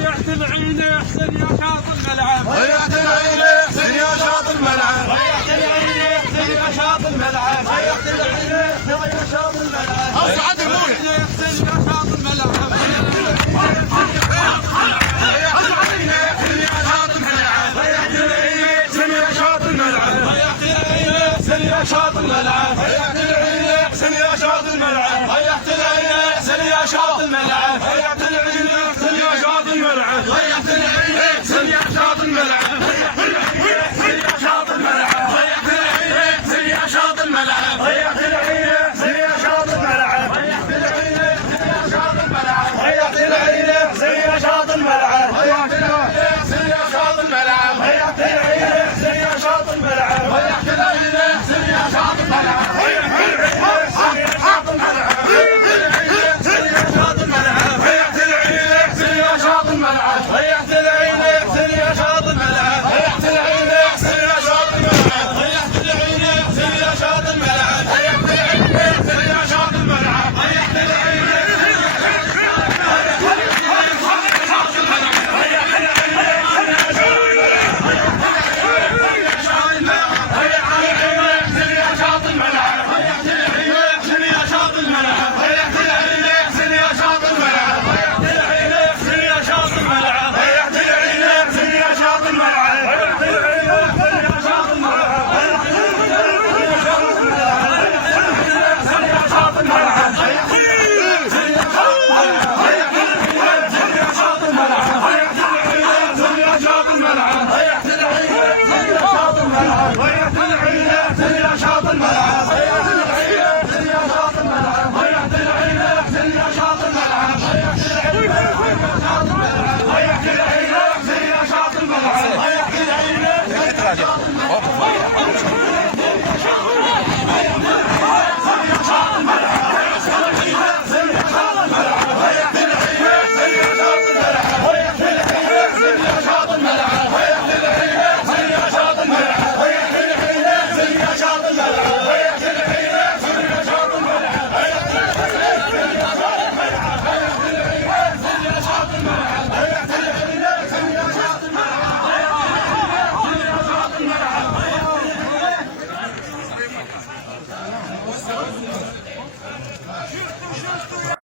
هيئت العين احسن يا شاط الملعب، هيئت العين احسن يا شاط الملعب، هيئت العين احسن يا شاط الملعب، هيئت العين احسن يا شاط الملعب، أسعد المويه احسن يا شاط الملعب، شاط الملعب، هيئت العين احسن يا شاط الملعب، هيئت العين احسن يا شاط الملعب.